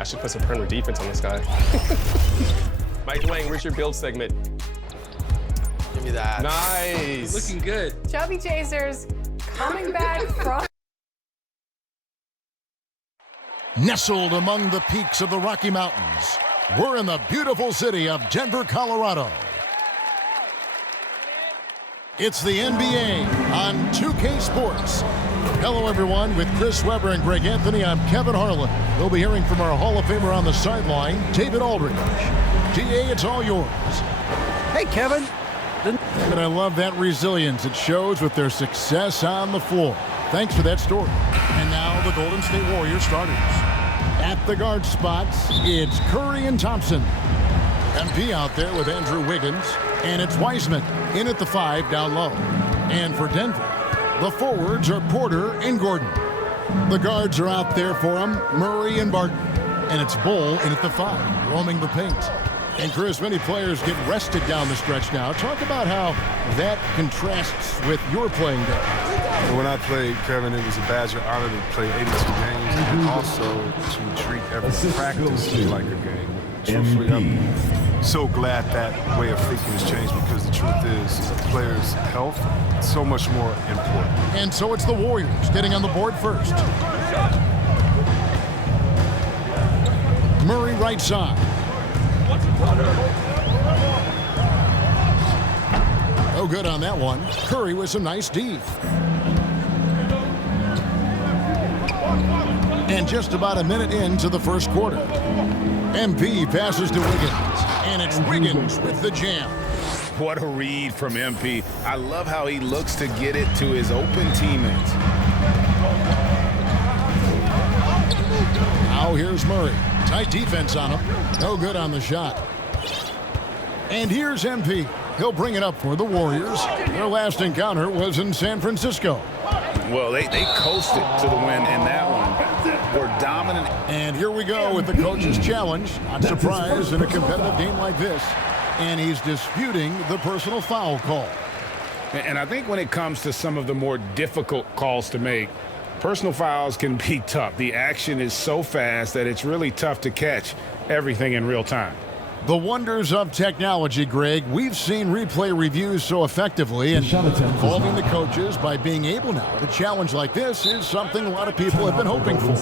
I should put some perimeter defense on this guy. Mike Lang, where's your build segment? Give me that. Nice. Looking good. Chubby Chasers coming back from. Nestled among the peaks of the Rocky Mountains, we're in the beautiful city of Denver, Colorado. It's the NBA on 2K Sports. Hello, everyone. With Chris Webber and Greg Anthony, I'm Kevin Harlan. We'll be hearing from our Hall of Famer on the sideline, David Aldridge. DA, it's all yours. Hey, Kevin. And I love that resilience it shows with their success on the floor. Thanks for that story. And now the Golden State Warriors starters. At the guard spots, it's Curry and Thompson. MP out there with Andrew Wiggins. And it's Wiseman in at the 5 down low. And for Denver, the forwards are Porter and Gordon. The guards are out there for them, Murray and Barton. And it's Bull in at the 5, roaming the paint. And Chris, many players get rested down the stretch now. Talk about how that contrasts with your playing day. When I played, Kevin, it was a badge of honor to play 82 games and also to treat every practice like a game. Truthfully, I'm so glad that way of thinking has changed because the truth is the player's health is so much more important. And so it's the Warriors getting on the board first. Murray right side. No good on that one. Curry with some nice D. And just about a minute into the first quarter. MP passes to Wiggins. And it's Wiggins with the jam. What a read from MP. I love how he looks to get it to his open teammates. Now here's Murray. Tight defense on him. No good on the shot. And here's MP. He'll bring it up for the Warriors. Their last encounter was in San Francisco. Well, they coasted to the win in that one. Were dominant. And here we go with the coach's challenge. Not surprised in a competitive game like this. And he's disputing the personal foul call. And I think when it comes to some of the more difficult calls to make, personal fouls can be tough. The action is so fast that it's really tough to catch everything in real time. The wonders of technology, Greg. We've seen replay reviews so effectively, and involving the coaches by being able now to challenge like this is something a lot of people have been hoping for.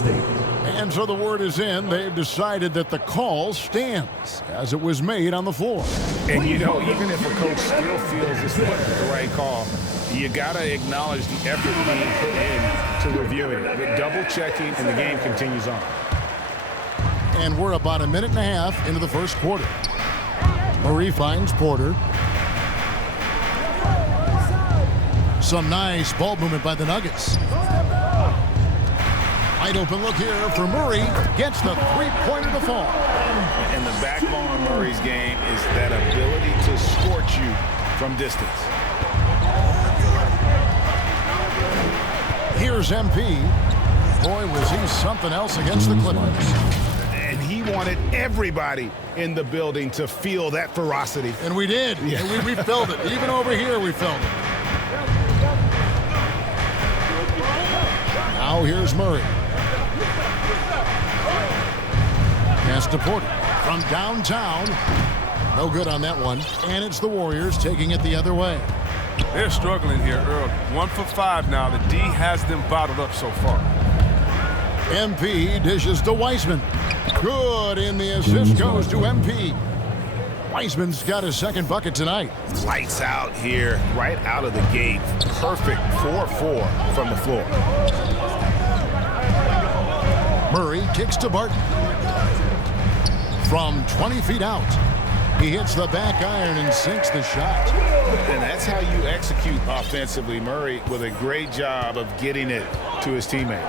And so the word is in. They've decided that the call stands as it was made on the floor. And, you know, even if a coach still feels this wasn't the right call, you got to acknowledge the effort being put in to reviewing it. With double-checking, and the game continues on. And we're about a minute and a half into the first quarter. Murray finds Porter. Some nice ball movement by the Nuggets. Wide open look here for Murray. Gets the three-pointer to fall. And the backbone of Murray's game is that ability to scorch you from distance. Here's MP. Boy, was he something else against the Clippers. And he wanted everybody in the building to feel that ferocity. And we did. Yeah. And we felt it. Even over here, we felt it. Now here's Murray. Pass to Porter from downtown. No good on that one. And it's the Warriors taking it the other way. They're struggling here early. 1 for 5 now. The D has them bottled up so far. MP dishes to Wiseman. Good, and the assist goes to MP. Wiseman's got his second bucket tonight. Lights out here, right out of the gate. Perfect 4-4 from the floor. Murray kicks to Barton. From 20 feet out, he hits the back iron and sinks the shot. And that's how you execute offensively. Murray with a great job of getting it to his teammate.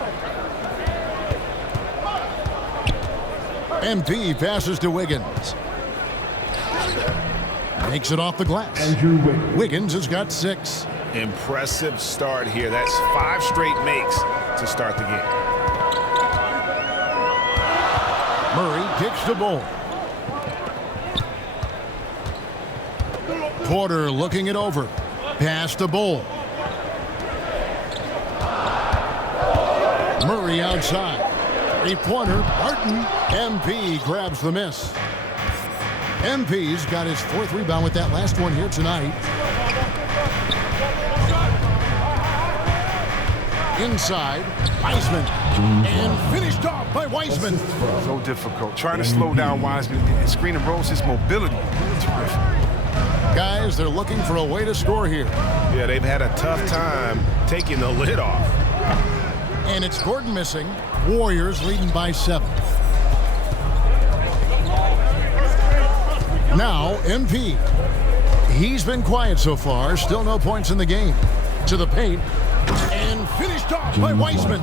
MP passes to Wiggins. Makes it off the glass. Wiggins has got 6. Impressive start here. That's 5 straight makes to start the game. Murray kicks the ball. Porter looking it over. Pass the ball. Murray outside. 3-pointer. Barton. MP grabs the miss. MP's got his 4th rebound with that last one here tonight. Inside. Wiseman. And finished off by Wiseman. So difficult. Trying to slow down Wiseman. Screen and rolls, his mobility. Terrific. Guys, they're looking for a way to score here. Yeah, they've had a tough time taking the lid off. And it's Gordon missing. Warriors leading by 7. Now, MP. He's been quiet so far. Still no points in the game. To the paint. And finished off by Wiseman.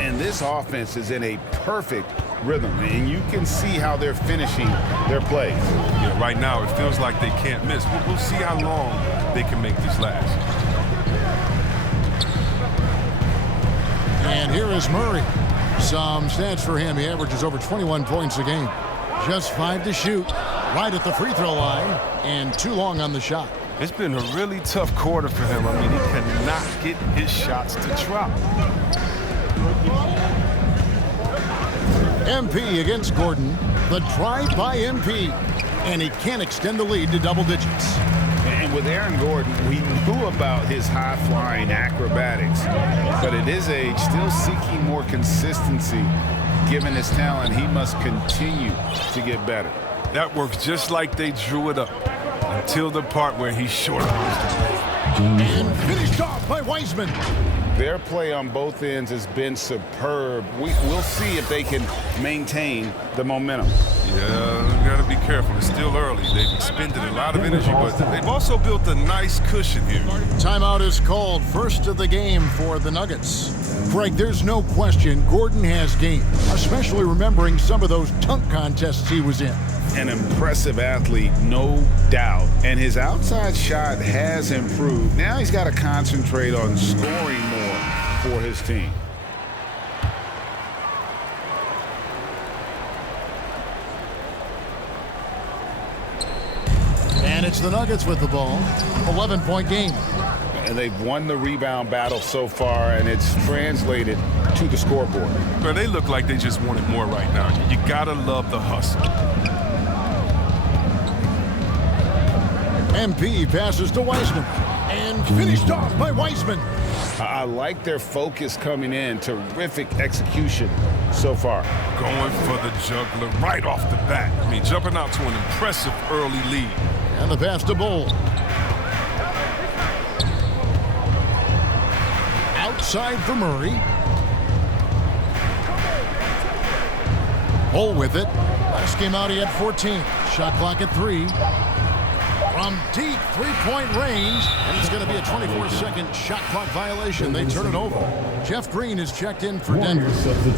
And this offense is in a perfect rhythm. And you can see how they're finishing their plays. Yeah, right now, it feels like they can't miss. We'll see how long they can make this last. And here is Murray. Some stats for him. He averages over 21 points a game. Just 5 to shoot. Right at the free throw line. And too long on the shot. It's been a really tough quarter for him. I mean, he cannot get his shots to drop. MP against Gordon. The drive by MP. And he can't extend the lead to double digits. And with Aaron Gordon, we knew about his high-flying acrobatics. But at his age, still seeking more consistency. Given his talent, he must continue to get better. That works just like they drew it up. Until the part where he short arms the ball. And finished off by Wiseman. Their play on both ends has been superb. We'll see if they can maintain the momentum. Yeah, you got to be careful. It's still early. They've expended a lot of energy, but they've also built a nice cushion here. Timeout is called. First of the game for the Nuggets. Greg, there's no question Gordon has game, especially remembering some of those dunk contests he was in. An impressive athlete, no doubt. And his outside shot has improved. Now he's got to concentrate on scoring more for his team. And it's the Nuggets with the ball. 11-point game. And they've won the rebound battle so far, and it's translated to the scoreboard. But they look like they just want it more right now. You got to love the hustle. MP passes to Wiseman. And finished off by Wiseman. I like their focus coming in. Terrific execution so far. Going for the juggler right off the bat. I mean, jumping out to an impressive early lead. And the pass to Bull. Outside for Murray. Bull with it. Last game out, he had 14. Shot clock at 3. From deep three-point range, and it's going to be a 24-second shot clock violation. They turn it over. Jeff Green is checked in for Denver.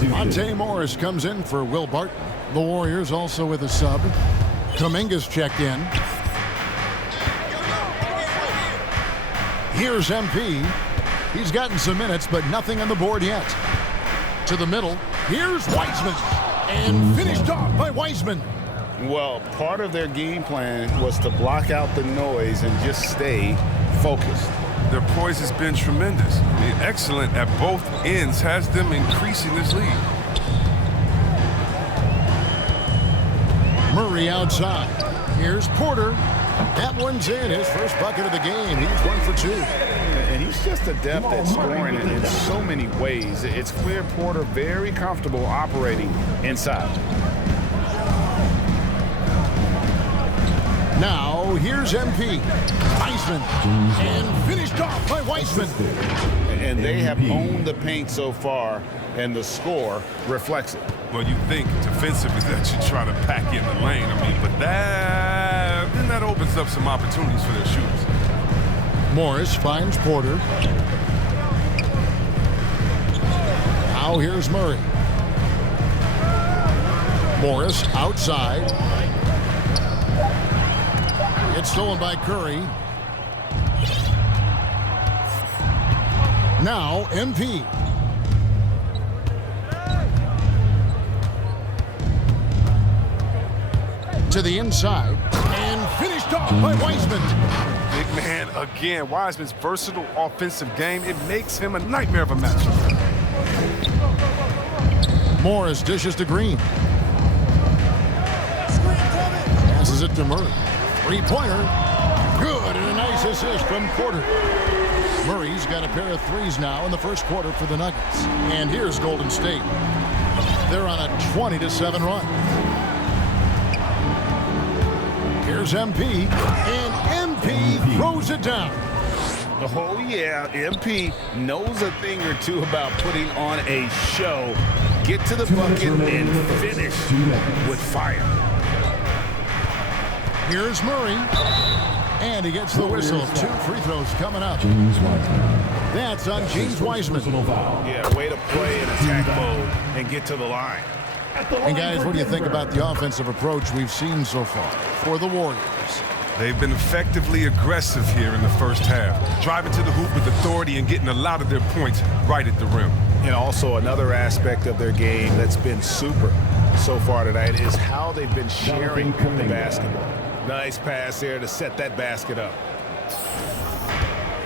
Monte Morris comes in for Will Barton. The Warriors also with a sub. Kuminga's checked in. Here's MP. He's gotten some minutes, but nothing on the board yet. To the middle. Here's Wiseman. And finished off by Wiseman. Well, part of their game plan was to block out the noise and just stay focused. Their poise has been tremendous. Excellent at both ends, has them increasing this lead. Murray outside. Here's Porter. That one's in. His first bucket of the game. He's 1 for 2. And he's just adept at scoring in so many ways. It's clear Porter very comfortable operating inside. Now, here's MP. Wiseman. And finished off by Wiseman. And they have owned the paint so far, and the score reflects it. Well, you think defensively that you try to pack in the lane. I mean, but that opens up some opportunities for their shooters. Morris finds Porter. Now here's Murray. Morris outside. It's stolen by Curry. Now, MP. To the inside, and finished off by Wiseman. Big man again. Wiseman's versatile offensive game, it makes him a nightmare of a matchup. Morris dishes to Green. Passes it to Murray. Three-pointer. Good, and a nice assist from Porter. Murray's got a pair of threes now in the first quarter for the Nuggets. And here's Golden State. They're on a 20-7 run. Here's MP, and MP throws it down. Oh, yeah, MP knows a thing or two about putting on a show. Get to the bucket and finish with fire. Here's Murray, and he gets the whistle. 2 free throws coming up. That's on James Wiseman. Yeah, way to play in attack mode and get to the line. And guys, what do you think about the offensive approach we've seen so far for the Warriors? They've been effectively aggressive here in the first half, driving to the hoop with authority and getting a lot of their points right at the rim. And also another aspect of their game that's been super so far tonight is how they've been sharing the basketball. Nice pass there to set that basket up.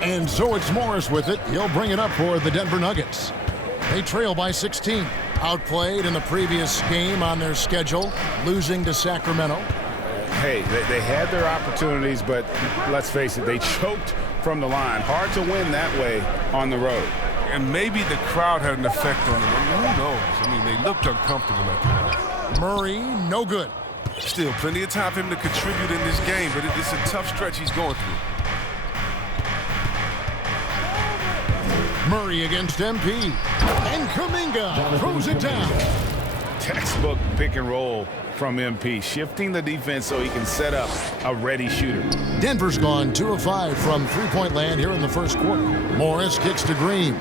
And so it's Morris with it. He'll bring it up for the Denver Nuggets. They trail by 16. Outplayed in the previous game on their schedule, losing to Sacramento. Hey, they had their opportunities, but let's face it, they choked from the line. Hard to win that way on the road. And maybe the crowd had an effect on them. I mean, who knows? I mean, they looked uncomfortable at the end. Murray, no good. Still, plenty of time for him to contribute in this game, but it's a tough stretch he's going through. Murray against MP. And Kuminga throws it down. Textbook pick and roll from MP, shifting the defense so he can set up a ready shooter. Denver's gone 2 of 5 from three-point land here in the first quarter. Morris kicks to Green.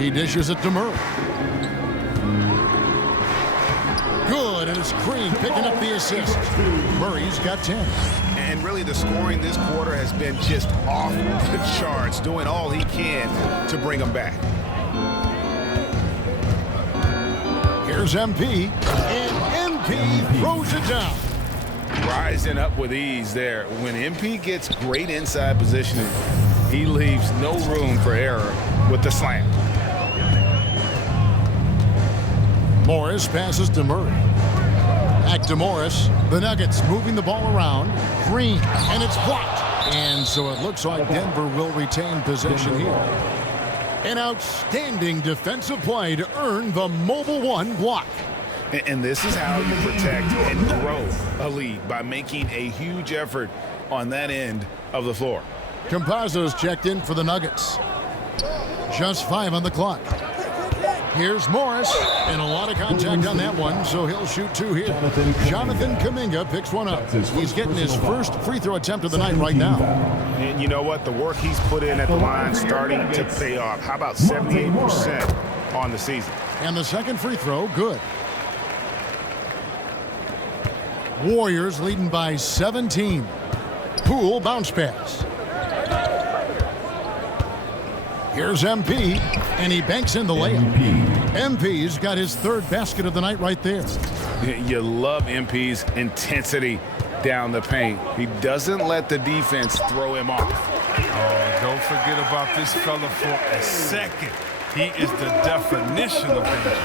He dishes it to Murray. Good, and it's Green picking up the assist. Murray's got 10. And really the scoring this quarter has been just off the charts, doing all he can to bring them back. Here's MP, and MP throws it down. Rising up with ease there. When MP gets great inside positioning, he leaves no room for error with the slam. Morris passes to Murray. Back to Morris. The Nuggets moving the ball around. Green, and it's blocked. And so it looks like Denver will retain possession here. An outstanding defensive play to earn the Mobile One block. And this is how you protect and grow a lead, by making a huge effort on that end of the floor. Campazzo's checked in for the Nuggets. Just 5 on the clock. Here's Morris, and a lot of contact on that one, so he'll shoot 2 here. Jonathan Kuminga picks one up. He's getting his first free throw attempt of the night right now. And you know what? The work he's put in at the line starting to pay off. How about 78% on the season? And the second free throw, good. Warriors leading by 17. Poole bounce pass. Here's MP, and he banks in the layup. MP's got his 3rd basket of the night right there. You love MP's intensity down the paint. He doesn't let the defense throw him off. Oh, don't forget about this fella for a second. He is the definition of dangerous.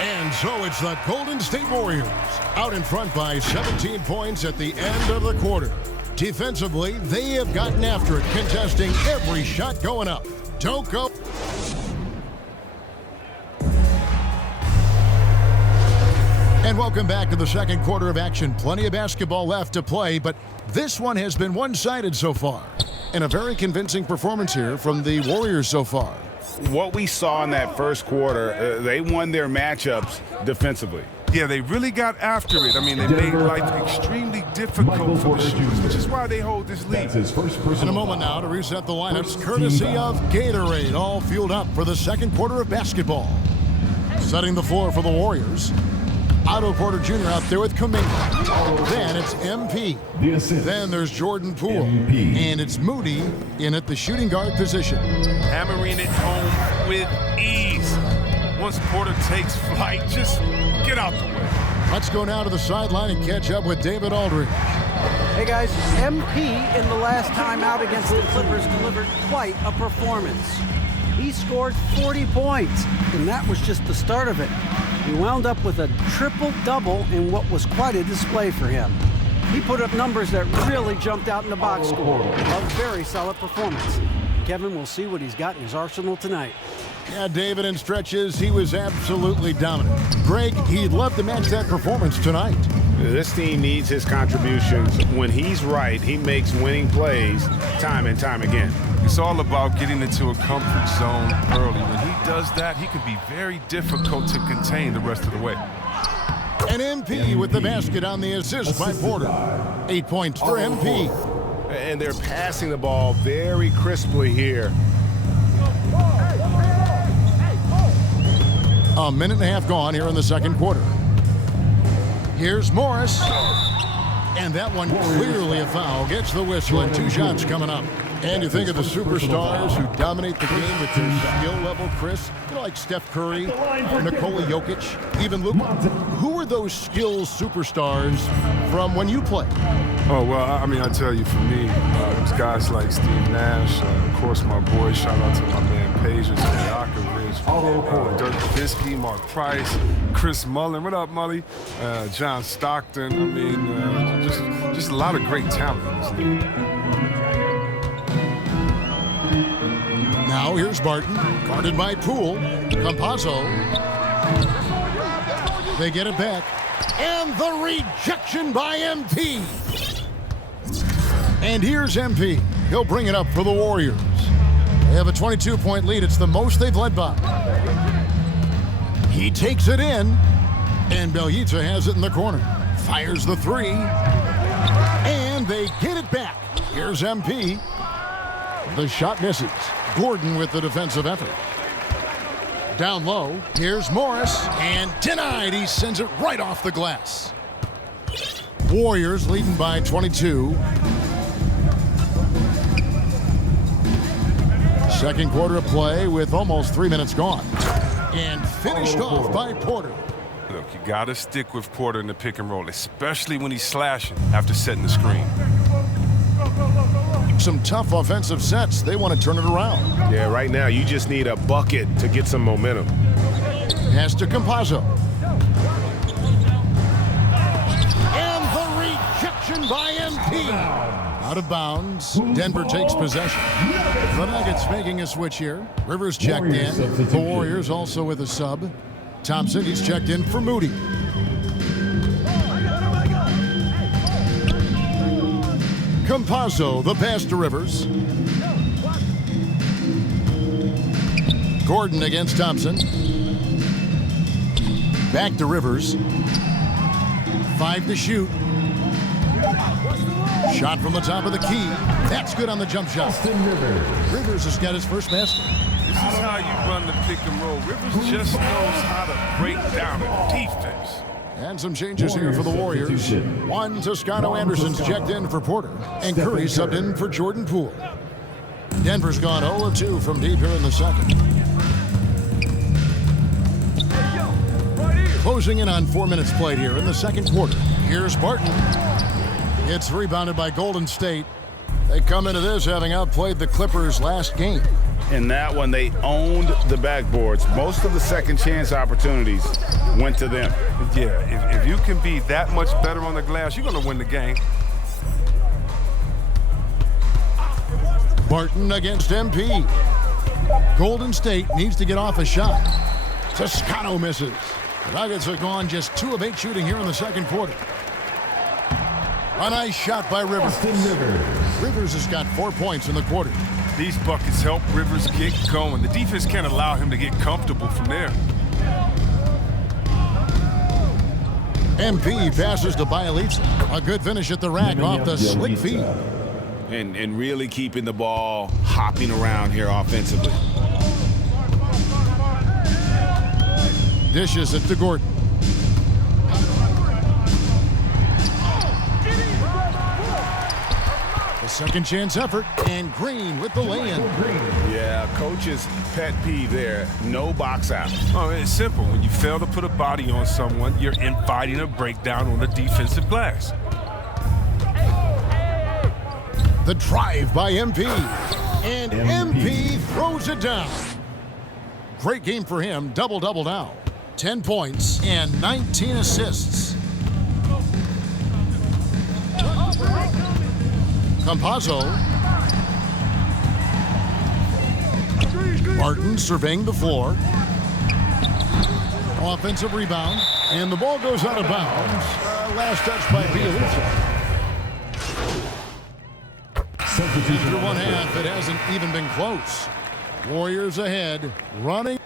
And so it's the Golden State Warriors out in front by 17 points at the end of the quarter. Defensively, they have gotten after it, contesting every shot going up. Don't go. And welcome back to the second quarter of action. Plenty of basketball left to play, but this one has been one-sided so far. And a very convincing performance here from the Warriors so far. What we saw in that first quarter, they won their matchups defensively. Yeah, they really got after it. I mean, they made life extremely difficult for the shooters, which is why they hold this lead. In a moment now to reset the lineups, courtesy of Gatorade, all fueled up for the second quarter of basketball. Setting the floor for the Warriors. Otto Porter Jr. out there with Kuminga. Then it's MP. Then there's Jordan Poole. And it's Moody in at the shooting guard position. Hammering it home with ease. Once Porter takes flight, just get out the way. Let's go now to the sideline and catch up with David Aldridge. Hey guys, MP in the last time out against the Clippers delivered quite a performance. He scored 40 points, and that was just the start of it. He wound up with a triple-double in what was quite a display for him. He put up numbers that really jumped out in the box score. A very solid performance. Kevin will see what he's got in his arsenal tonight. Yeah, David, in stretches, he was absolutely dominant. Greg, he'd love to match that performance tonight. This team needs his contributions. When he's right, he makes winning plays time and time again. It's all about getting into a comfort zone early. When he does that, he can be very difficult to contain the rest of the way. And MP with the basket on the assist by Porter. 8 points for MP. And they're passing the ball very crisply here. A minute and a half gone here in the second quarter. Here's Morris. And that one clearly a foul. Gets the whistle and 2 shots coming up. And you think of the superstars who dominate the game with their skill level, Chris, you know, like Steph Curry, Nikola Jokic, even Luka. Who are those skills superstars from when you play? Oh, well, I mean, I tell you, for me, there's guys like Steve Nash, of course, my boy, shout out to my man Pages, Dirk Nowitzki, Mark Price, Chris Mullin. What up, Mully? John Stockton. I mean, just a lot of great talent in this league. Now here's Barton, guarded by Poole. Campazzo. They get it back. And the rejection by MP. And here's MP. He'll bring it up for the Warriors. They have a 22-point lead. It's the most they've led by. He takes it in. And Bjelica has it in the corner. Fires the 3. And they get it back. Here's MP. The shot misses. Gordon with the defensive effort. Down low, here's Morris, and denied. He sends it right off the glass. Warriors leading by 22. Second quarter of play with almost 3 minutes gone. And finished off by Porter. Look, you got to stick with Porter in the pick and roll, especially when he's slashing after setting the screen. Some tough offensive sets. They want to turn it around. Yeah, right now you just need a bucket to get some momentum. Pass to Campazzo. And the rejection by MP. Out of bounds. Denver takes possession. The Nuggets making a switch here. Rivers checked in. The Warriors also with a sub. Thompson, he's checked in for Moody. Campazzo, the pass to Rivers. Gordon against Thompson. Back to Rivers. 5 to shoot. Shot from the top of the key. That's good on the jump shot. Rivers has got his first basket. This is how you run the pick and roll. Rivers just knows how to break down the defense. And some changes here for the Warriors. One, Toscano Anderson's checked in for Porter. And Curry subbed in for Jordan Poole. Denver's gone 0-2 from deep here in the second. Closing in on 4 minutes played here in the second quarter. Here's Barton. It's rebounded by Golden State. They come into this having outplayed the Clippers last game. In that one, they owned the backboards. Most of the second chance opportunities went to them. Yeah, if you can be that much better on the glass, you're going to win the game. Barton against MP. Golden State needs to get off a shot. Toscano misses. The Nuggets have gone just 2 of 8 shooting here in the second quarter. A nice shot by Rivers. Rivers has got 4 points in the quarter. These buckets help Rivers get going. The defense can't allow him to get comfortable from there. MP passes to Bjelica. A good finish at the rack off the slick feed. And really keeping the ball hopping around here offensively. Dishes it to Gordon. second chance effort, and Green with the lay-in. Yeah, coach's pet peeve there. No box out. Oh, it's simple. When you fail to put a body on someone, you're inviting a breakdown on the defensive glass. The drive by MP. And MP throws it down. Great game for him. Double-double now. 10 points and 19 assists. Campazzo. Martin surveying the floor. Offensive rebound. And the ball goes out of bounds. Last touch by Bielitsa. After one half, it hasn't even been close. Warriors ahead, running.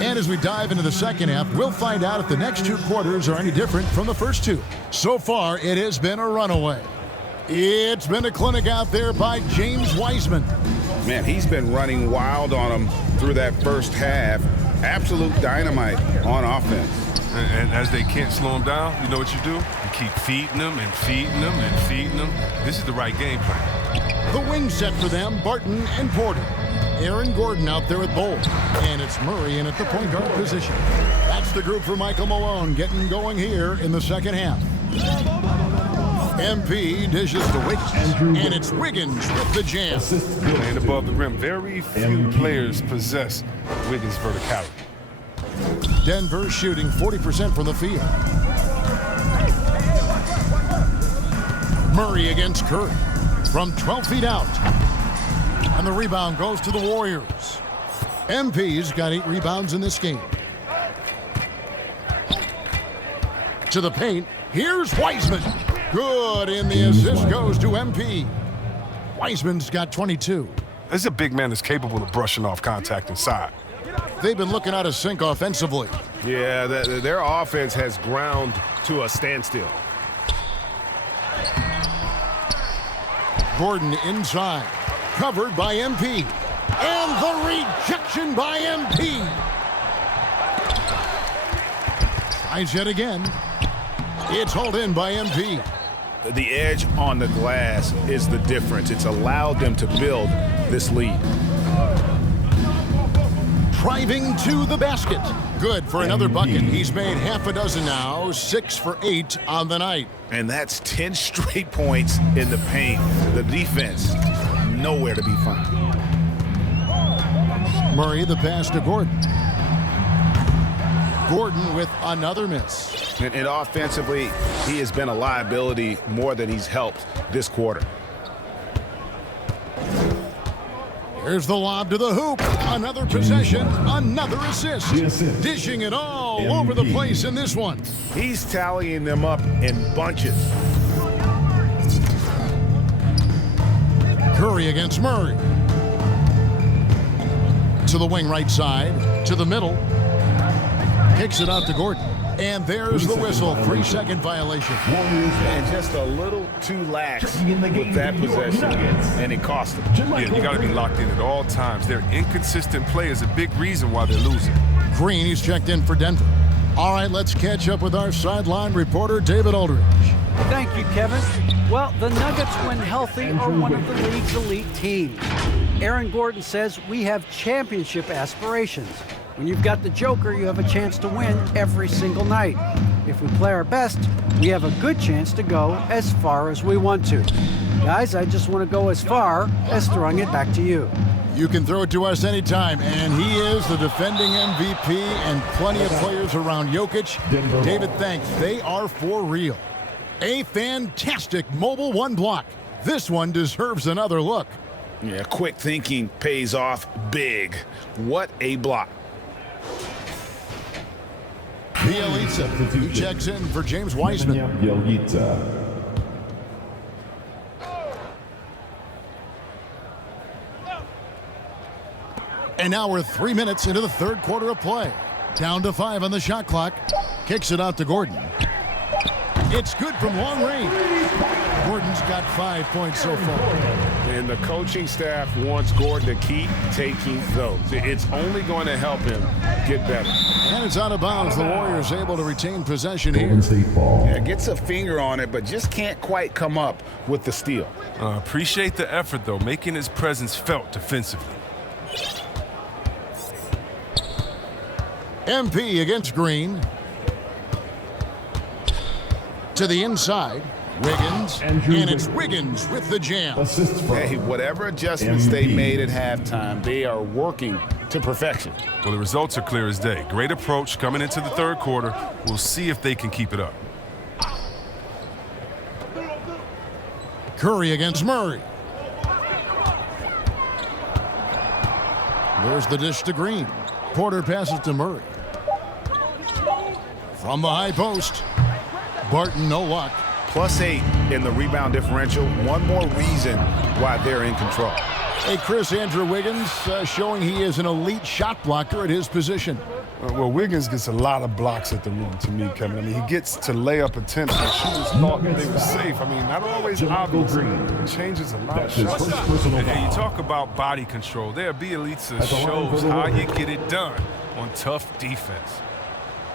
And as we dive into the second half, we'll find out if the next two quarters are any different from the first two. So far, it has been a runaway. It's been a clinic out there by James Wiseman. Man, he's been running wild on them through that first half. Absolute dynamite on offense. And as they can't slow him down, you know what you do? You keep feeding them and feeding them and feeding them. This is the right game plan. The wing set for them, Barton and Porter. Aaron Gordon out there at Bowl. And it's Murray in at the point guard position. That's the group for Michael Malone getting going here in the second half. MP dishes to Wiggins, and it's Wiggins with the jam. And above the rim, very few players possess Wiggins' verticality. Denver shooting 40% from the field. Murray against Curry from 12 feet out. And the rebound goes to the Warriors. MP's got 8 rebounds in this game. To the paint, here's Wiseman. Good, and the assist goes to MP. Wiseman's got 22. This is a big man that's capable of brushing off contact inside. They've been looking out of sync offensively. Yeah, their offense has ground to a standstill. Gordon inside, covered by MP. And the rejection by MP. Tries yet again. It's hauled in by MP. The edge on the glass is the difference. It's allowed them to build this lead. Driving to the basket. Good for another bucket. He's made half a dozen now, 6 for 8 on the night. And that's 10 straight points in the paint. The defense, nowhere to be found. Murray the pass to Gordon. Gordon with another miss. And offensively, he has been a liability more than he's helped this quarter. Here's the lob to the hoop. Another possession, another assist. Dishing it all over the place in this one. He's tallying them up in bunches. Curry against Murray. To the wing right side, to the middle. Kicks it out to Gordon. And there's the whistle, 3-second violation. And just a little too lax with that possession, and it cost them. Yeah, you got to be locked in at all times. Their inconsistent play is a big reason why they're losing. Green, he's checked in for Denver. All right, let's catch up with our sideline reporter, David Aldridge. Thank you, Kevin. Well, the Nuggets, when healthy, are one of the league's elite teams. Aaron Gordon says we have championship aspirations. When you've got the Joker, you have a chance to win every single night. If we play our best, we have a good chance to go as far as we want to. Guys, I just want to go as far as throwing it back to you. You can throw it to us anytime, and he is the defending MVP and plenty of players around Jokic. David, thanks. They are for real. A fantastic mobile one block. This one deserves another look. Yeah, quick thinking pays off big. What a block. Bielitsa, who checks in for James Wiseman. And now we're 3 minutes into the third quarter of play. Down to 5 on the shot clock. Kicks it out to Gordon. It's good from long range. Gordon's got 5 points so far. And the coaching staff wants Gordon to keep taking those. It's only going to help him get better. And it's out of bounds. The Warriors able to retain possession here. Yeah, gets a finger on it, but just can't quite come up with the steal. Appreciate the effort, though, making his presence felt defensively. MP against Green. To the inside. Wiggins, and it's Wiggins with the jam. Hey, whatever adjustments they made at halftime, they are working to perfection. Well, the results are clear as day. Great approach coming into the third quarter. We'll see if they can keep it up. Curry against Murray. There's the dish to Green. Porter passes to Murray. From the high post. Barton, no luck. +8 in the rebound differential. One more reason why they're in control. Hey, Chris, Andrew Wiggins showing he is an elite shot blocker at his position. Well, Wiggins gets a lot of blocks at the rim to me, Kevin. I mean, he gets to layup attempts. The shooters thought they were safe. I mean, not always obvious. It changes a lot of shots. Hey, you talk about body control. There, Bielitsa shows how you get it done on tough defense.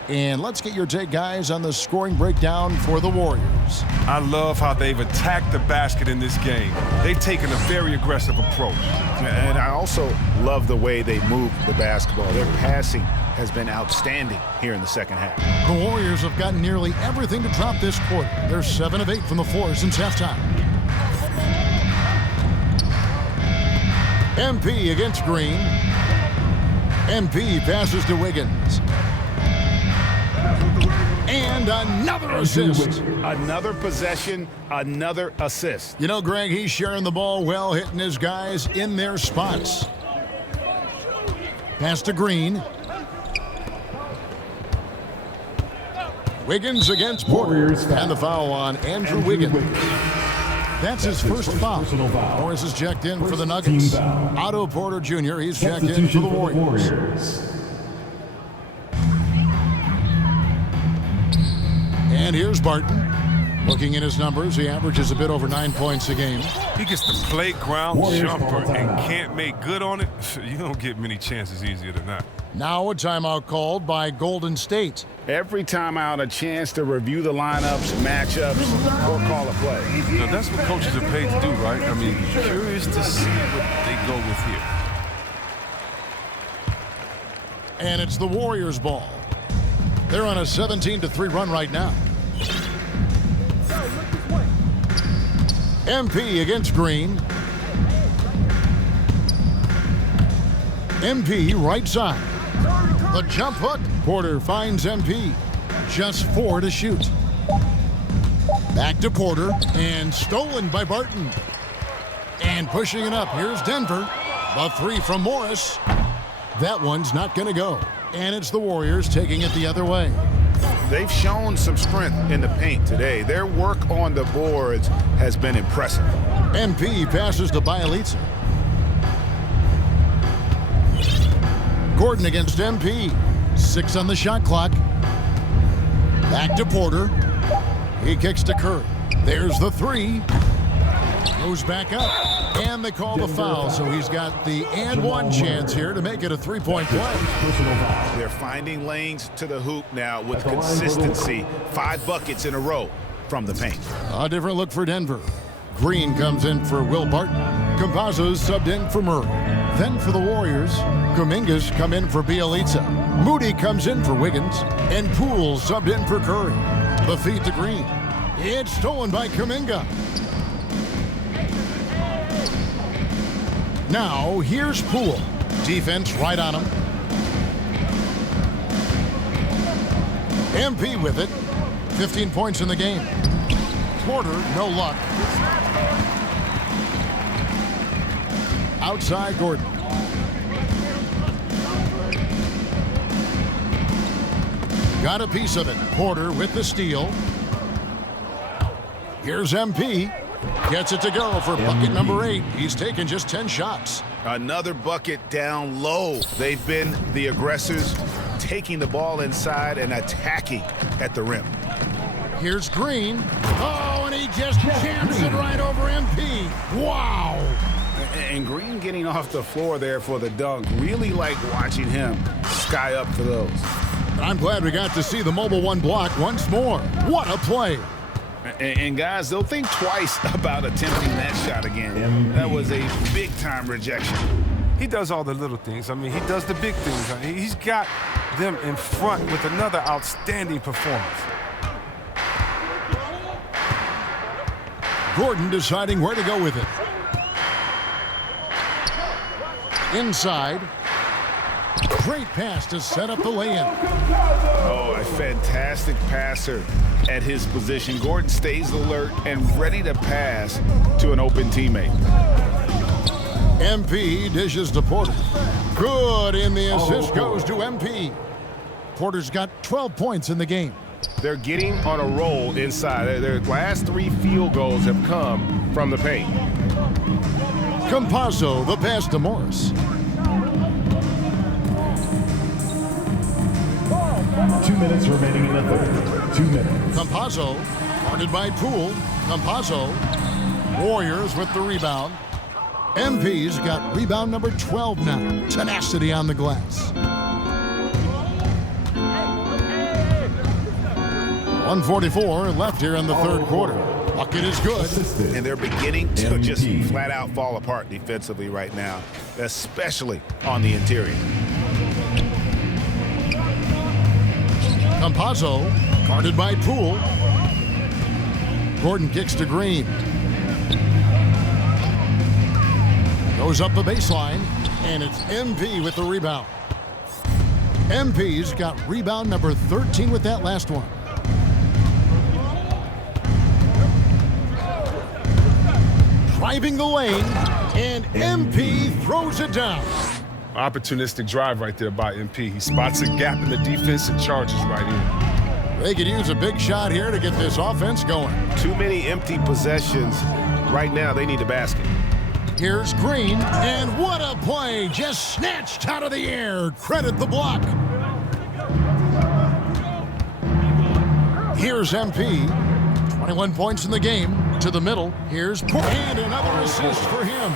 And let's get your take, guys, on the scoring breakdown for the Warriors. I love how they've attacked the basket in this game. They've taken a very aggressive approach. And I also love the way they move the basketball. Their passing has been outstanding here in the second half. The Warriors have gotten nearly everything to drop this quarter. They're 7 of 8 from the floor since halftime. MP against Green. MP passes to Wiggins. And another assist. Another possession, another assist. You know, Greg, he's sharing the ball well, hitting his guys in their spots. Pass to Green. Wiggins against Porter. And the foul on Andrew Wiggins. That's his first foul. Morris is checked in for the Nuggets. Otto Porter Jr., he's checked in for the Warriors. And here's Barton. Looking at his numbers, he averages a bit over 9 points a game. He gets the playground jumper and can't make good on it. You don't get many chances easier than that. Now a timeout called by Golden State. Every timeout, a chance to review the lineups, matchups, or call a play. Now, that's what coaches are paid to do, right? I mean, curious to see what they go with here. And it's the Warriors' ball. They're on a 17-3 run right now. MP against Green. MP right side. The jump hook. Porter finds MP. Just 4 to shoot. Back to Porter. And stolen by Barton. And pushing it up. Here's Denver. The 3 from Morris. That one's not going to go. And it's the Warriors taking it the other way. They've shown some strength in the paint today. Their work on the boards has been impressive. MP passes to Bielitsa. Gordon against MP. 6 on the shot clock. Back to Porter. He kicks to Curry. There's the 3. Goes back up. And they call the foul, so he's got the and one chance here to make it a 3-point play. They're finding lanes to the hoop now with consistency. 5 buckets in a row from the paint. A different look for Denver. Green comes in for Will Barton. Campazzo's subbed in for Murray. Then for the Warriors, Kuminga's come in for Bielitsa. Moody comes in for Wiggins. And Poole subbed in for Curry. The feed to Green. It's stolen by Kuminga. Now, here's Poole. Defense right on him. MP with it. 15 points in the game. Porter, no luck. Outside Gordon. Got a piece of it. Porter with the steal. Here's MP. Gets it to go for bucket number 8. He's taken just 10 shots. Another bucket down low. They've been the aggressors, taking the ball inside and attacking at the rim. Here's Green. Oh, and he just jams it right over MP. Wow. And Green getting off the floor there for the dunk. Really like watching him sky up for those. I'm glad we got to see the mobile one block once more. What a play. And guys, they'll think twice about attempting that shot again. That was a big-time rejection. He does all the little things. I mean, he does the big things. He's got them in front with another outstanding performance. Gordon deciding where to go with it. Inside. Great pass to set up the lay-in. Oh, a fantastic passer at his position. Gordon stays alert and ready to pass to an open teammate. MP dishes to Porter. Good, and the assist goes to MP. Porter's got 12 points in the game. They're getting on a roll inside. Their last 3 field goals have come from the paint. Campazzo, the pass to Morris. 2 minutes remaining in the third. 2 minutes. Campazzo, guarded by Poole. Campazzo, Warriors with the rebound. MP's got rebound number 12 now. Tenacity on the glass. 1:44 left here in the third quarter. Bucket is good. And they're beginning to just flat out fall apart defensively right now, especially on the interior. Campazzo, guarded by Poole. Gordon kicks to Green. Goes up the baseline, and it's MP with the rebound. MP's got rebound number 13 with that last one. Driving the lane, and MP throws it down. Opportunistic drive right there by MP. He spots a gap in the defense and charges right in. They could use a big shot here to get this offense going. Too many empty possessions. Right now, they need a basket. Here's Green, and what a play! Just snatched out of the air. Credit the block. Here's MP. 21 points in the game. To the middle. Here's Porter. And another assist for him.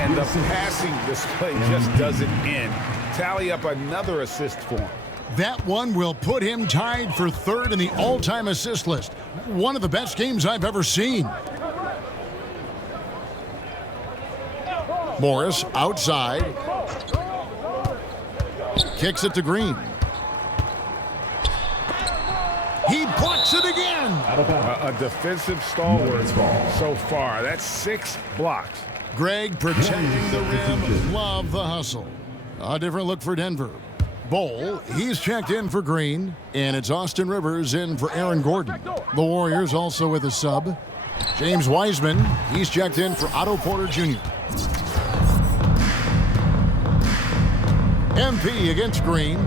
And the passing display just doesn't end. Tally up another assist for him. That one will put him tied for third in the all-time assist list. One of the best games I've ever seen. Morris outside. Kicks it to Green. He blocks it again. A defensive stalwart so far. That's 6 blocks. Greg protecting the rim. Love the hustle. A different look for Denver. Bowl, he's checked in for Green. And it's Austin Rivers in for Aaron Gordon. The Warriors also with a sub. James Wiseman, he's checked in for Otto Porter Jr. MP against Green.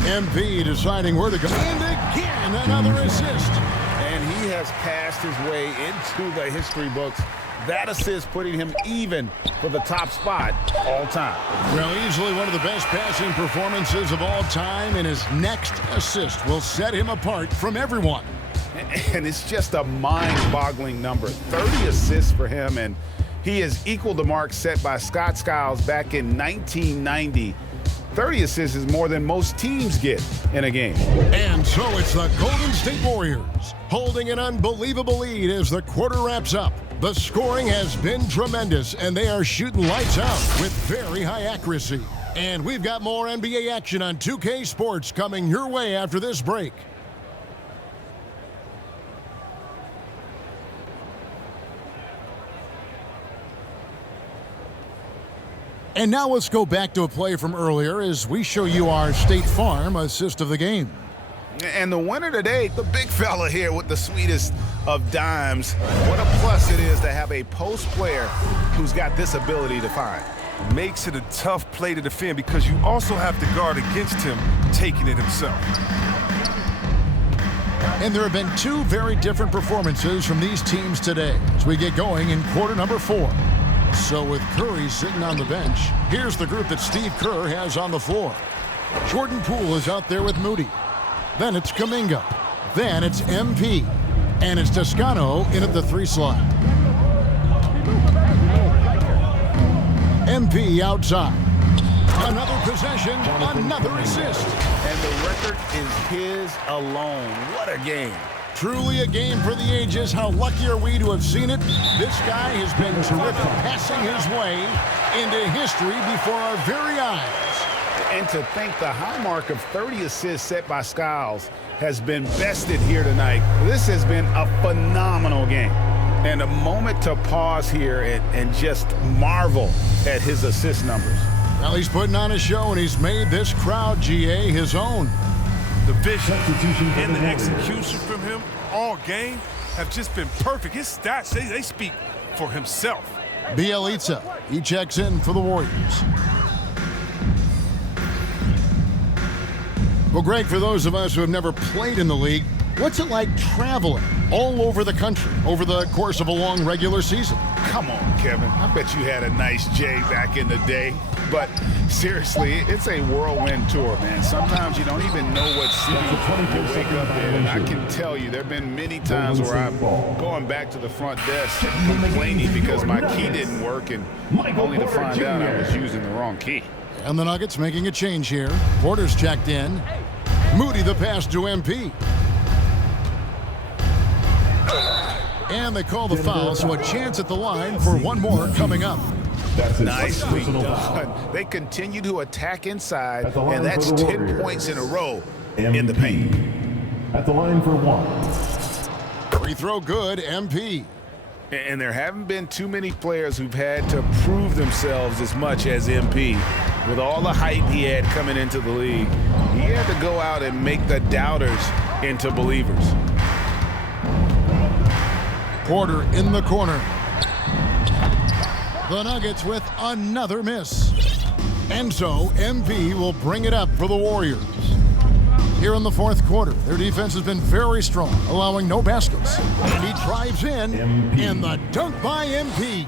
MP deciding where to go. And again, another assist. And he has passed his way into the history books. That assist putting him even for the top spot all time. Well, easily one of the best passing performances of all time, and his next assist will set him apart from everyone. And it's just a mind-boggling number. 30 assists for him, and he has equaled the mark set by Scott Skiles back in 1990. 30 assists is more than most teams get in a game. And so it's the Golden State Warriors holding an unbelievable lead as the quarter wraps up. The scoring has been tremendous, and they are shooting lights out with very high accuracy. And we've got more NBA action on 2K Sports coming your way after this break. And now let's go back to a play from earlier as we show you our State Farm assist of the game. And the winner today, the big fella here with the sweetest of dimes. What a plus it is to have a post player who's got this ability to find. Makes it a tough play to defend because you also have to guard against him taking it himself. And there have been 2 very different performances from these teams today as we get going in quarter number 4. So with Curry sitting on the bench, here's the group that Steve Kerr has on the floor. Jordan Poole is out there with Moody. Then it's Kuminga. Then it's MP. And it's Toscano in at the 3 slot. MP outside. Another possession, another assist. And the record is his alone. What a game. Truly a game for the ages. How lucky are we to have seen it? This guy has been terrific, passing his way into history before our very eyes. And to think the high mark of 30 assists set by Skiles has been bested here tonight. This has been a phenomenal game. And a moment to pause here and just marvel at his assist numbers. Well, he's putting on a show, and he's made this crowd, GA, his own. The vision and the execution from him all game have just been perfect. His stats, they speak for himself. Bielitsa, he checks in for the Warriors. Well, Greg, for those of us who have never played in the league, what's it like traveling all over the country over the course of a long regular season? Come on, Kevin. I bet you had a nice J back in the day. But seriously, it's a whirlwind tour, man. Sometimes you don't even know what city you wake up in. And I can tell you there have been many times where I'm going back to the front desk complaining because my key didn't work, and only to find out I was using the wrong key. And the Nuggets making a change here. Porter's checked in. Moody the pass to MP. And they call the foul, so a chance at the line for one more coming up. Nicely done. They continue to attack inside, and that's 10 points in a row in the paint. At the line for 1. Free throw good, MP. And there haven't been too many players who've had to prove themselves as much as MP. With all the hype he had coming into the league, he had to go out and make the doubters into believers. Porter in the corner. The Nuggets with another miss. And so MP will bring it up for the Warriors. Here in the fourth quarter, their defense has been very strong, allowing no baskets. And he drives in, and the dunk by MP.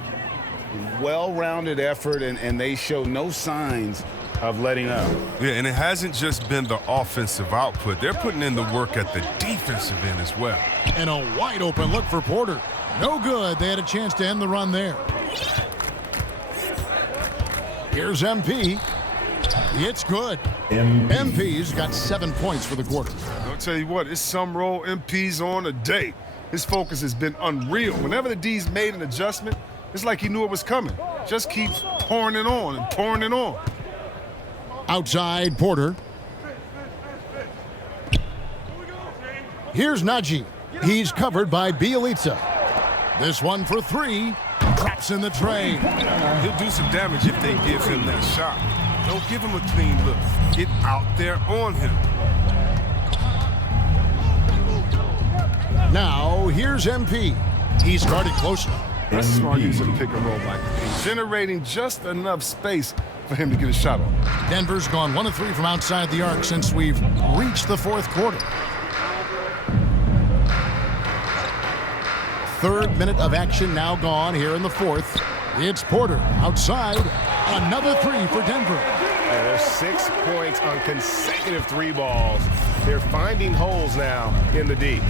Well-rounded effort, and they show no signs of letting up. Yeah, and it hasn't just been the offensive output. They're putting in the work at the defensive end as well. And a wide open look for Porter. No good. They had a chance to end the run there. Here's MP. It's good. MP's got 7 points for the quarter. I'll tell you what, it's some role MP's on a day. His focus has been unreal. Whenever the D's made an adjustment, it's like he knew it was coming. Just keeps pouring it on and pouring it on. Outside, Porter. Here's Najee. He's covered by Bielitsa. This one for 3. Drops in the tray. He'll do some damage if they give him that shot. Don't give him a clean look. Get out there on him. Now, here's MP. He's guarded closely. That's a smart use of the pick and roll, Mike. Generating just enough space for him to get a shot on. Denver's gone 1 of 3 from outside the arc since we've reached the fourth quarter. Third minute of action now gone here in the fourth. It's Porter outside. Another 3 for Denver. And there's 6 points on consecutive 3 balls. They're finding holes now in the D.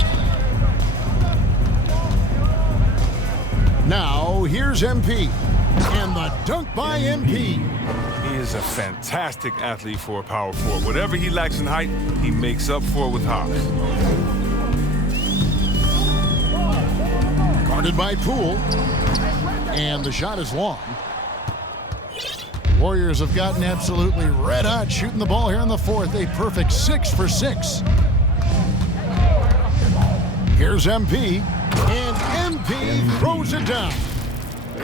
Now, here's MP. And the dunk by MP. He is a fantastic athlete for a power forward. Whatever he lacks in height, he makes up for it with hops. Guarded by Poole. And the shot is long. Warriors have gotten absolutely red hot shooting the ball here in the fourth. A perfect 6 for 6. Here's MP. And MP throws it down.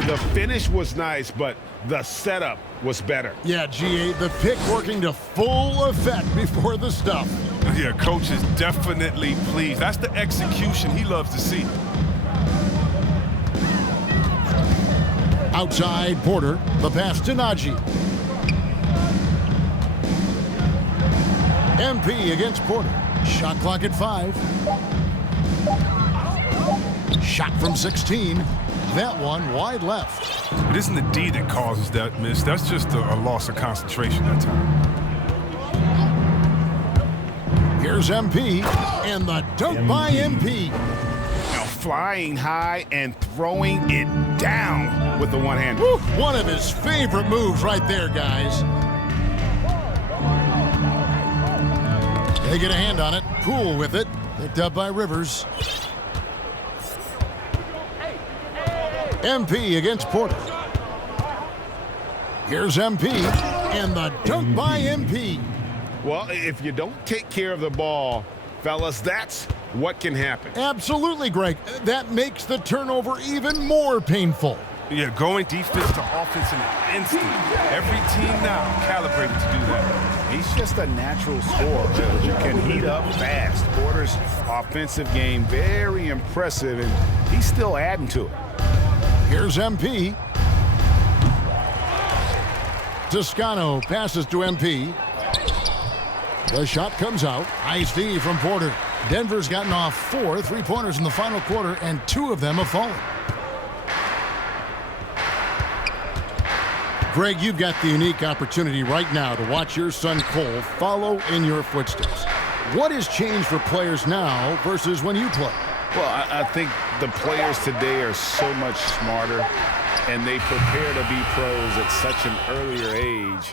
The finish was nice, but the setup was better. Yeah, GA, the pick working to full effect before the stuff. Yeah, coach is definitely pleased. That's the execution he loves to see. Outside, Porter. The pass to Najee. MP against Porter. Shot clock at 5. Shot from 16. That one wide left. It isn't the D that causes that miss. That's just a loss of concentration that time. Here's MP, and the dunk by MP. Now flying high and throwing it down with the one hand. Woo, one of his favorite moves right there, guys. They get a hand on it. Poole with it. Picked up by Rivers. MP against Porter. Here's MP, and the dunk by MP. Well, if you don't take care of the ball, fellas, that's what can happen. Absolutely, Greg. That makes the turnover even more painful. Yeah, going defense to offense in an instant. Every team now calibrated to do that. He's just a natural scorer who can heat up fast. Porter's offensive game, very impressive, and he's still adding to it. Here's MP. Toscano passes to MP. The shot comes out. Nice D from Porter. Denver's gotten off 4 3-pointers in the final quarter, and 2 of them have fallen. Greg, you've got the unique opportunity right now to watch your son Cole follow in your footsteps. What has changed for players now versus when you played? Well, I think the players today are so much smarter, and they prepare to be pros at such an earlier age.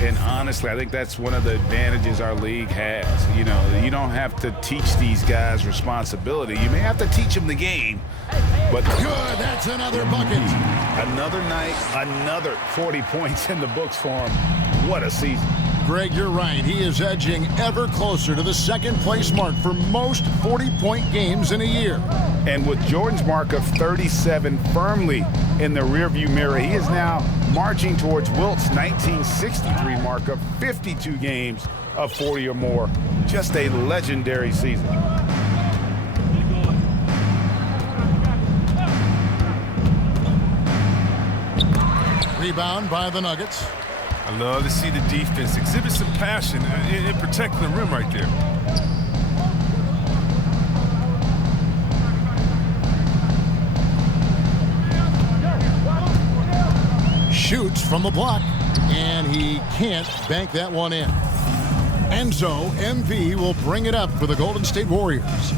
And honestly, I think that's one of the advantages our league has. You know, you don't have to teach these guys responsibility. You may have to teach them the game, but good, that's another bucket. Another night, another 40 points in the books for him. What a season. Greg, you're right. He is edging ever closer to the second place mark for most 40-point games in a year. And with Jordan's mark of 37 firmly in the rearview mirror, he is now marching towards Wilt's 1963 mark of 52 games of 40 or more. Just a legendary season. Rebound by the Nuggets. I love to see the defense exhibit some passion in protecting the rim right there. Shoots from the block, and he can't bank that one in. And so MP will bring it up for the Golden State Warriors.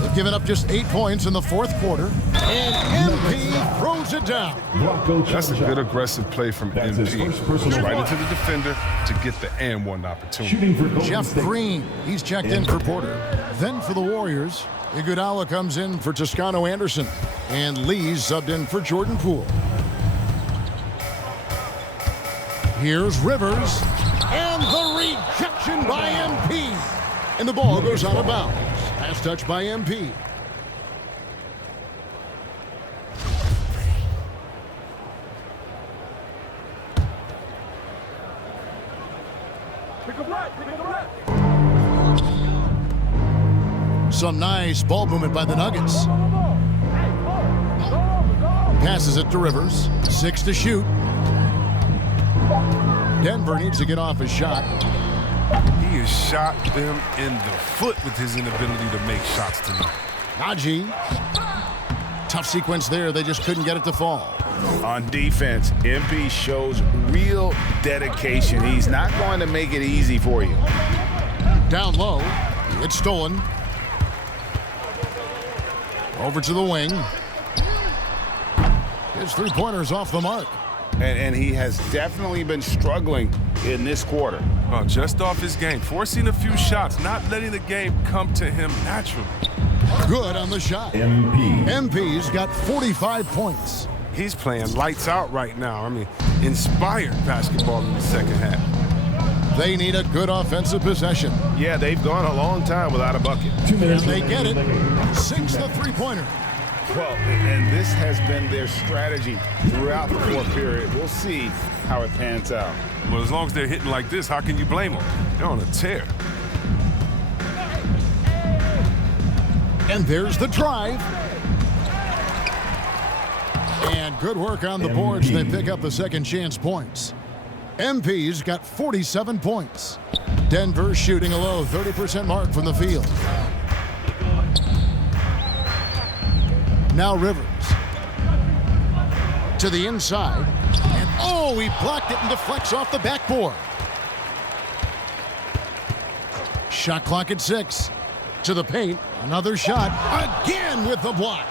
They've given up just 8 points in the fourth quarter, and MP throws it down. That's a good aggressive play from MP. Goes right into the defender to get the and one opportunity. Jeff Green, he's checked in for Porter. Then for the Warriors, Iguodala comes in for Toscano Anderson, and Lee's subbed in for Jordan Poole. Here's Rivers, and the rejection by MP. And the ball goes out of bounds. Pass touch by MP. Some nice ball movement by the Nuggets. Passes it to Rivers. 6 to shoot. Denver needs to get off his shot. He has shot them in the foot with his inability to make shots tonight. Najee. Tough sequence there. They just couldn't get it to fall. On defense, MP shows real dedication. He's not going to make it easy for you. Down low. It's stolen. Over to the wing. His three-pointer's off the mark. And he has definitely been struggling in this quarter. Just off his game, forcing a few shots, not letting the game come to him naturally. Good on the shot. MP's got 45 points. He's playing lights out right now. I mean, inspired basketball in the second half. They need a good offensive possession. Yeah, they've gone a long time without a bucket. 2 minutes. And they get it. Sinks the three-pointer. Well, and this has been their strategy throughout the fourth period. We'll see how it pans out. Well, as long as they're hitting like this, how can you blame them? They're on a tear. And there's the drive. And good work on the boards. They pick up the second chance points. MP's got 47 points. Denver shooting a low 30% mark from the field. Now Rivers. To the inside. And oh, he blocked it and deflects off the backboard. Shot clock at 6. To the paint, another shot, again with the block.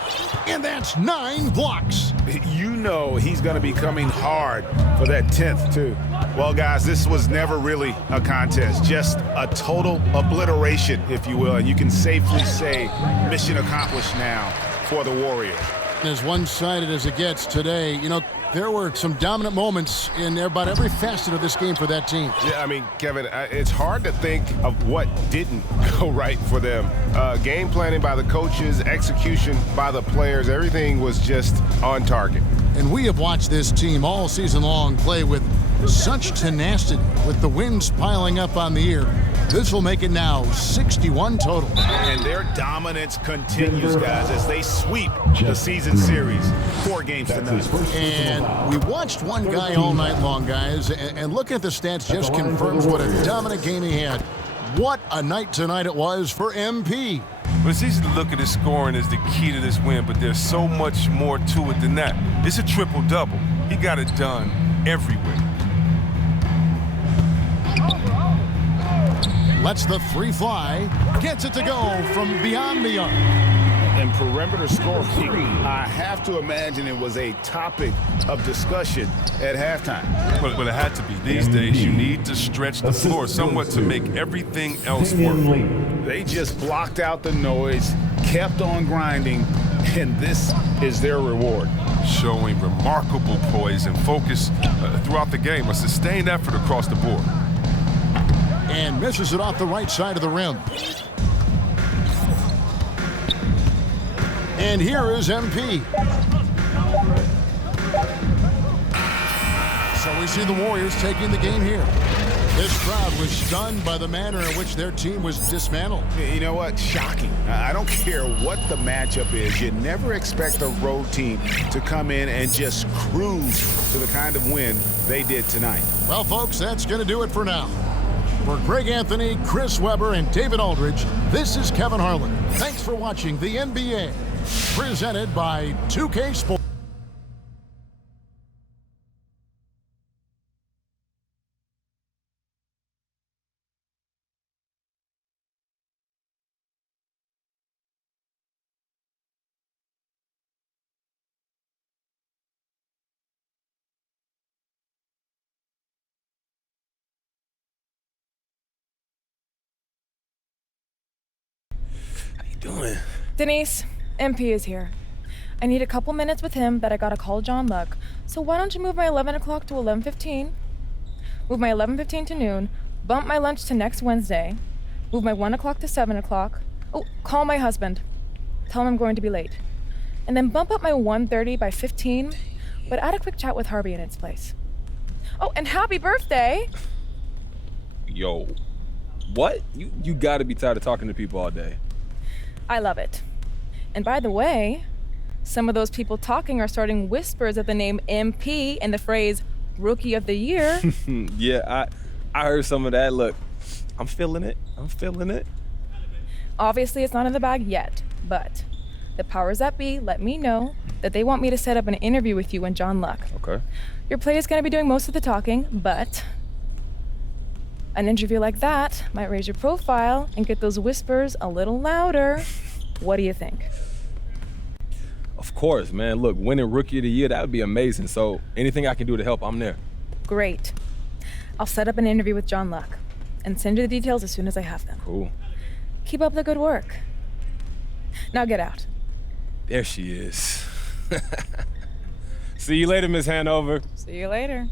And that's 9 blocks. You know he's going to be coming hard for that 10th, too. Well, guys, this was never really a contest, just a total obliteration, if you will. And you can safely say mission accomplished now for the Warriors. As one-sided as it gets today, you know, there were some dominant moments in about every facet of this game for that team. Yeah, I mean, Kevin, it's hard to think of what didn't go right for them. Game planning by the coaches, execution by the players, everything was just on target. And we have watched this team all season long play with such tenacity, with the wins piling up on the year. This will make it now 61 total. And their dominance continues, guys, as they sweep the season series. 4 games to none. And we watched one guy all night long, guys, and looking at the stats just confirms what a dominant game he had. What a night tonight it was for MP. But it's easy to look at his scoring as the key to this win, but there's so much more to it than that. It's a triple-double. He got it done everywhere. Lets the 3 fly, gets it to go from beyond the arc. And perimeter scoring, I have to imagine it was a topic of discussion at halftime. Well, it had to be. These days, you need to stretch the floor somewhat to make everything else work. They just blocked out the noise, kept on grinding, and this is their reward. Showing remarkable poise and focus throughout the game, a sustained effort across the board. And misses it off the right side of the rim. And here is MP. So we see the Warriors taking the game here. This crowd was stunned by the manner in which their team was dismantled. You know what? Shocking. I don't care what the matchup is. You never expect a road team to come in and just cruise to the kind of win they did tonight. Well, folks, that's going to do it for now. For Greg Anthony, Chris Webber, and David Aldridge, this is Kevin Harlan. Thanks for watching the NBA, presented by 2K Sports. Doing? Denise, MP is here. I need a couple minutes with him, but I gotta call John Luck. So why don't you move my 11 o'clock to 11:15? Move my 11:15 to noon. Bump my lunch to next Wednesday. Move my 1 o'clock to 7 o'clock. Oh, call my husband. Tell him I'm going to be late. And then bump up my 1:30 by 15, but add a quick chat with Harvey in its place. Oh, and happy birthday! Yo, what? You gotta be tired of talking to people all day. I love it. And by the way, some of those people talking are starting whispers at the name MP and the phrase Rookie of the Year. Yeah, I heard some of that. Look, I'm feeling it. I'm feeling it. Obviously, it's not in the bag yet, but the powers that be let me know that they want me to set up an interview with you and John Luck. Okay. Your play is going to be doing most of the talking, but an interview like that might raise your profile and get those whispers a little louder. What do you think? Of course, man. Look, winning Rookie of the Year, that would be amazing. So anything I can do to help, I'm there. Great. I'll set up an interview with John Luck and send you the details as soon as I have them. Cool. Keep up the good work. Now get out. There she is. See you later, Miss Hanover. See you later.